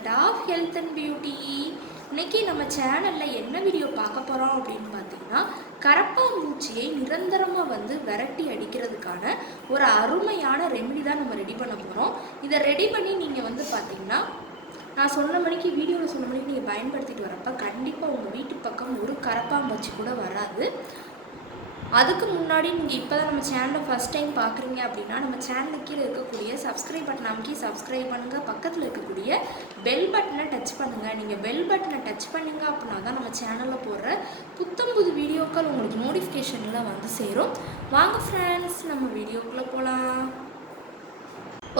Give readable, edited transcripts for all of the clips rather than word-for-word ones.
Planet of health and beauty. இன்னைக்கு நம்ம சேனலில் என்ன வீடியோ பார்க்க போகிறோம் அப்படின்னு பார்த்தீங்கன்னா, கரப்பாம்பூச்சியை நிரந்தரமாக விரட்டி அடிக்கிறதுக்கான ஒரு அருமையான ரெமெடி தான் நம்ம ரெடி பண்ண போகிறோம். இதை ரெடி பண்ணி நீங்கள் பார்த்தீங்கன்னா, நான் சொன்ன மணிக்கு வீடியோவில் சொன்ன மணிக்கு நீங்கள் பயன்படுத்திட்டு வரப்போ கண்டிப்பாக உங்கள் வீட்டு பக்கம் ஒரு கரப்பாம்பூச்சி கூட வராது. அதுக்கு முன்னாடி நீங்கள் இப்போ தான் நம்ம சேனலை ஃபஸ்ட் டைம் பார்க்குறீங்க அப்படின்னா, நம்ம சேனலுக்கு கீழே இருக்கக்கூடிய சப்ஸ்கிரைப் பட்டன் அமைக்கி சப்ஸ்கிரைப் பண்ணுங்கள். பக்கத்தில் இருக்கக்கூடிய பெல் பட்டனை டச் பண்ணுங்கள். நீங்கள் பெல் பட்டனை டச் பண்ணிங்க அப்படின்னா தான் நம்ம சேனலில் போடுற புத்தம்புது வீடியோக்கள் உங்களுக்கு நோட்டிஃபிகேஷனில் சேரும். வாங்க ஃப்ரெண்ட்ஸ், நம்ம வீடியோக்குள்ளே போகலாம்.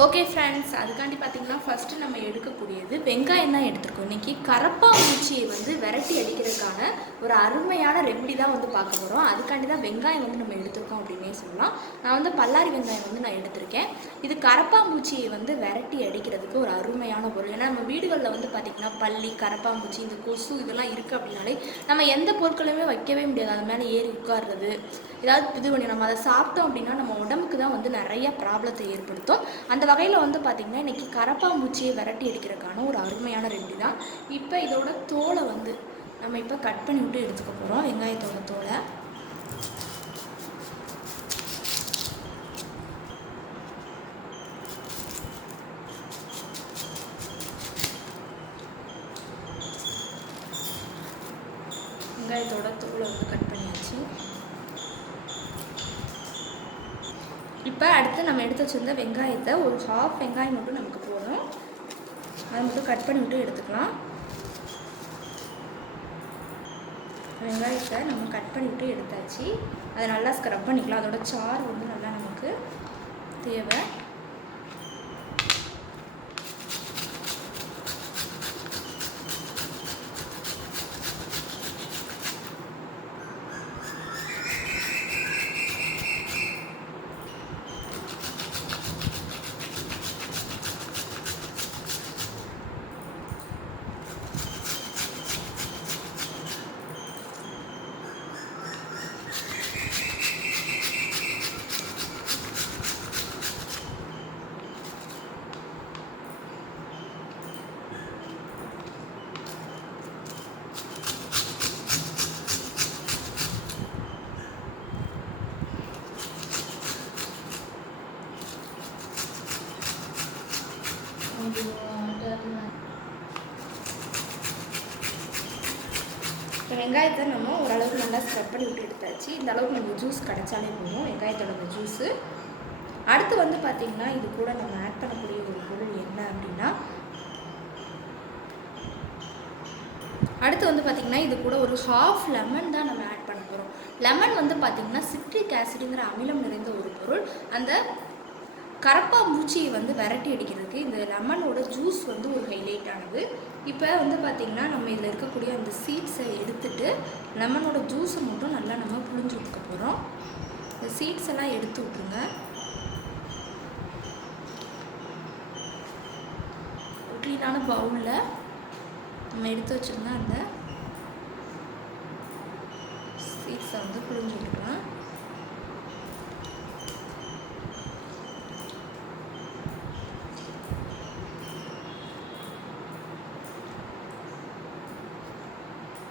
ஓகே ஃப்ரெண்ட்ஸ், அதுக்காண்டி பார்த்தீங்கன்னா ஃபஸ்ட்டு நம்ம எடுக்கக்கூடியது வெங்காயம் தான் எடுத்துருக்கோம். இன்றைக்கி கரப்பாம்பூச்சியை விரட்டி அடிக்கிறதுக்கான ஒரு அருமையான ரெமெடி தான் பார்க்க போகிறோம். அதுக்காண்டி தான் வெங்காயம் நம்ம எடுத்துருக்கோம் அப்படின்னே சொல்லலாம். நான் பல்லாரி வெங்காயம் நான் எடுத்திருக்கேன். இது கரப்பாம்பூச்சியை விரட்டி அடிக்கிறதுக்கு ஒரு அருமையான பொருள். ஏன்னா நம்ம வீடுகளில் பார்த்திங்கன்னா பல்லி, கரப்பாம்பூச்சி, இந்த கொசு இதெல்லாம் இருக்குது அப்படின்னாலே நம்ம எந்த பொருட்களையுமே வைக்கவே முடியாது. அது மேலே ஏறி உட்கார்றது, ஏதாவது இது பண்ணி நம்ம அதை சாப்பிட்டோம் அப்படின்னா நம்ம உடம்புக்கு தான் நிறைய ப்ராப்ளத்தை ஏற்படுத்தும். அந்த வகையில் பார்த்திங்கன்னா இன்றைக்கி கரப்பாம்பூச்சியை விரட்டி அடிக்கிறதுக்கான ஒரு அருமையான ரெமெடி தான். இப்போ இதோட தோலை நம்ம இப்போ கட் பண்ணி விட்டு எடுத்துக்க போகிறோம். வெங்காயத்தோட தோலை கட் பண்ணியாச்சு. இப்போ அடுத்து நம்ம எடுத்து வச்சுருந்த வெங்காயத்தை ஒரு ஹாஃப் வெங்காயம் மட்டும் நமக்கு போதும், அதை மட்டும் கட் பண்ணி விட்டு எடுத்துக்கலாம். வெங்காயத்தை நம்ம கட் பண்ணிவிட்டு எடுத்தாச்சு. அதை நல்லா ஸ்க்ரப் பண்ணிக்கலாம். அதோட சாறு நல்லா நமக்கு தேவை. வெங்காயத்தை நம்ம ஓரளவுக்கு நல்லா ஸ்க்ரப் பண்ணி விட்டு எடுத்தாச்சு. இந்த அளவுக்கு நம்ம ஜூஸ் கிடைச்சாலே போதும், வெங்காயத்தோட அந்த ஜூஸு. அடுத்து பார்த்திங்கன்னா இது கூட நம்ம ஆட் பண்ணக்கூடிய ஒரு பொருள் என்ன அப்படின்னா, அடுத்து பார்த்திங்கன்னா இது கூட ஒரு ஹாஃப் லெமன் தான் நம்ம ஆட் பண்ண போகிறோம். லெமன் பார்த்திங்கன்னா சிட்ரிக் ஆசிடுங்கிற அமிலம் நிறைந்த ஒரு பொருள். அந்த கரப்பாம்பூச்சியை விரட்டி அடிக்கிறதுக்கு இந்த லெமனோட ஜூஸ் ஒரு ஹைலைட் ஆனது. இப்போ பார்த்திங்கன்னா நம்ம இதில் இருக்கக்கூடிய அந்த சீட்ஸை எடுத்துட்டு லெமனோட ஜூஸை மட்டும் நல்லா நம்ம புழிஞ்சு விட்டுக்க போகிறோம். இந்த சீட்ஸ் எல்லாம் எடுத்து விட்ருங்க. க்ளீனான பவுலில் நம்ம எடுத்து வச்சுருந்தா அந்த சீட்ஸை புழிஞ்சு விட்டுக்கலாம்.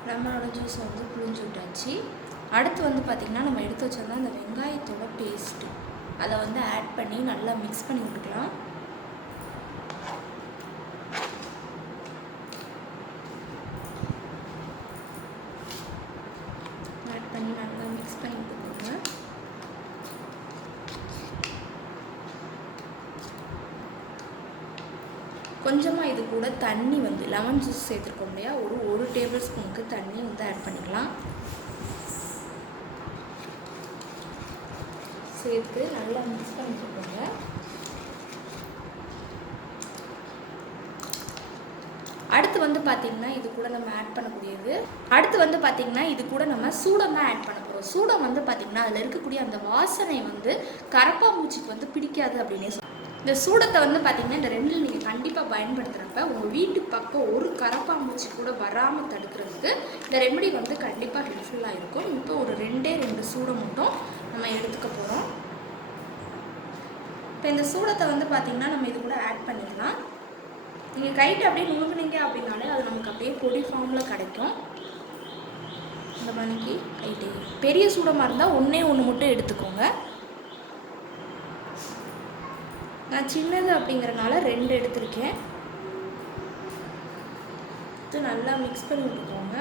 லெமனோட ஜூஸை புழிஞ்சு விட்டாச்சு. அடுத்து பார்த்திங்கன்னா நம்ம எடுத்து வச்சிருந்தா அந்த வெங்காயத்தோட பேஸ்ட்டு அதை ஆட் பண்ணி நல்லா மிக்ஸ் பண்ணி விட்டுக்கலாம். ஆட் பண்ணி நல்லா மிக்ஸ் பண்ணி விட்டுக்கோங்க. கொஞ்சமாக இது கூட தண்ணி லெமன் ஜூஸ் சேர்த்துருக்கோம் இல்லையா, ஒரு டேபிள் ஸ்பூனுக்கு தண்ணி ஆட் பண்ணிக்கலாம். சேர்த்து நல்லா மிக்ஸ் பண்ணிட்டுருக்கோங்க. அடுத்து பார்த்திங்கன்னா இது கூட நம்ம ஆட் பண்ணக்கூடியது, அடுத்து பார்த்திங்கன்னா இது கூட நம்ம சூடம் தான் ஆட் பண்ண போகிறோம். சூடம் பார்த்திங்கன்னா அதில் இருக்கக்கூடிய அந்த வாசனை கரப்பாம்பூச்சிக்கு பிடிக்காது அப்படின்னே சொல்லலாம். இந்த சூடத்தை பார்த்திங்கன்னா இந்த ரெண்டில் நீங்கள் கண்டிப்பாக பயன்படுத்துகிறப்ப உங்கள் வீட்டு பக்கம் ஒரு கரப்பாம்பூச்சி கூட வராமல் தடுக்கிறதுக்கு இந்த ரெமெடி கண்டிப்பாக ஹெல்ப்ஃபுல்லாக இருக்கும். இப்போ ஒரு 2 சூடம் மட்டும் நம்ம எடுத்துக்க போகிறோம். இப்போ இந்த சூடத்தை பார்த்திங்கன்னா நம்ம இது கூட ஆட் பண்ணிக்கலாம். நீங்கள் கைட்டு அப்படியே நுணுக்குனீங்க அப்படின்னாலே அது நமக்கு அப்படியே பொடி ஃபார்மில் கிடைக்கும். இந்த மணிக்கு கைட்டு பெரிய சூடமாக இருந்தால் ஒன்றே ஒன்று மட்டும் எடுத்துக்கோங்க. நான் சின்னது அப்படிங்கிறனால 2 எடுத்திருக்கேன். இது நல்லா மிக்ஸ் பண்ணி விட்டுக்கோங்க.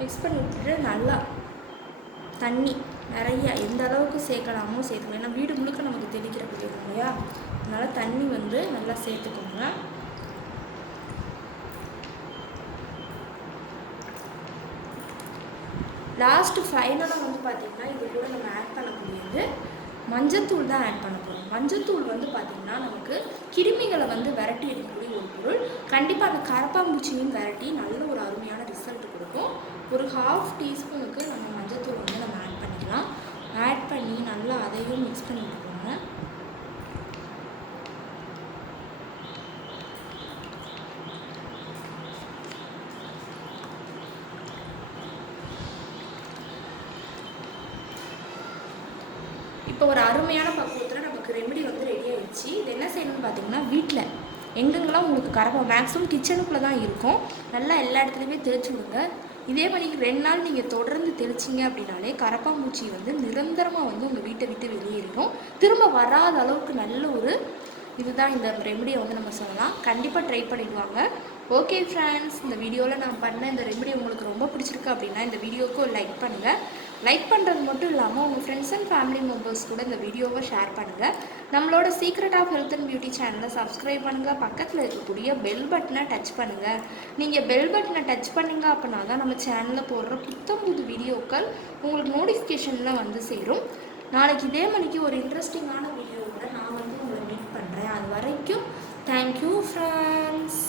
மிக்ஸ் பண்ணி விட்டுட்டு நல்லா தண்ணி நிறைய எந்த அளவுக்கு சேர்க்கலாமோ சேர்த்துக்கணும். ஏன்னா வீடு முழுக்க நமக்கு தெளிக்கிறது இருக்கும் இல்லையா, அதனால் தண்ணி வந்து நல்லா சேர்த்துக்கோங்க. லாஸ்ட்டு ஃபைனலாக வந்து பார்த்திங்கன்னா இது கூட நம்ம ஆட் பண்ணக்கூடியது மஞ்சத்தூள் தான் ஆட் பண்ண போகிறோம். மஞ்சத்தூள் வந்து பார்த்திங்கன்னா நமக்கு கிருமிகளை வந்து விரட்டி எடுக்கக்கூடிய ஒரு பொருள். கண்டிப்பாக அந்த கரப்பாம்பூச்சியும் விரட்டி நல்ல ஒரு அருமையான ரிசல்ட் கொடுக்கும். ஒரு 1/2 டீஸ்பூனுக்கு நம்ம மஞ்சத்தூள் வந்து நம்ம ஆட் பண்ணிக்கலாம். ஆட் பண்ணி நல்லா அதையும் மிக்ஸ் பண்ணி விட்டுக்கோங்க. இப்போ ஒரு அருமையான பக்குவத்தில் நமக்கு ரெமெடி வந்து ரெடி ஆகிடுச்சு. இது என்ன செய்யணும்னு பார்த்தீங்கன்னா, வீட்டில் எங்கெங்கெல்லாம் உங்களுக்கு கரப்பான் மேக்ஸிமம் கிச்சனுக்குள்ளே தான் இருக்கும், நல்லா எல்லா இடத்துலையுமே தெளிச்சு விடுங்க. இதே மாதிரி 2 நாள் நீங்கள் தொடர்ந்து தெளிச்சிங்க அப்படின்னாலே கரப்பாம்பூச்சி வந்து நிரந்தரமாக வந்து உங்கள் வீட்டை விட்டு வெளியேறிடும். திரும்ப வராத அளவுக்கு நல்ல ஒரு இதுதான் இந்த ரெமெடியை வந்து நம்ம சொல்லலாம். கண்டிப்பாக ட்ரை பண்ணிடுவாங்க. ஓகே ஃப்ரெண்ட்ஸ், இந்த வீடியோவில் நான் பண்ண இந்த ரெமெடி உங்களுக்கு ரொம்ப பிடிச்சிருக்கு அப்படின்னா இந்த வீடியோவுக்கு ஒரு லைக் பண்ணுங்கள். லைக் பண்ணுறது மட்டும் இல்லாமல் உங்கள் ஃப்ரெண்ட்ஸ் அண்ட் ஃபேமிலி மெம்பர்ஸ் கூட இந்த வீடியோவை ஷேர் பண்ணுங்கள். நம்மளோட secret of health and beauty சேனலை சப்ஸ்கிரைப் பண்ணுங்கள். பக்கத்தில் இருக்கக்கூடிய பெல் பட்டனை டச் பண்ணுங்கள். நீங்கள் பெல் பட்டனை டச் பண்ணிங்க அப்படின்னா தான் நம்ம சேனலில் போடுற புது வீடியோக்கள் உங்களுக்கு நோட்டிஃபிகேஷனில் வந்து சேரும். நாளைக்கு இதே மணிக்கு ஒரு இன்ட்ரெஸ்டிங்கான வீடியோவோட நான் வந்து உங்களை மீட் பண்ணுறேன். அது வரைக்கும் தேங்க்யூ ஃப்ரெண்ட்ஸ்.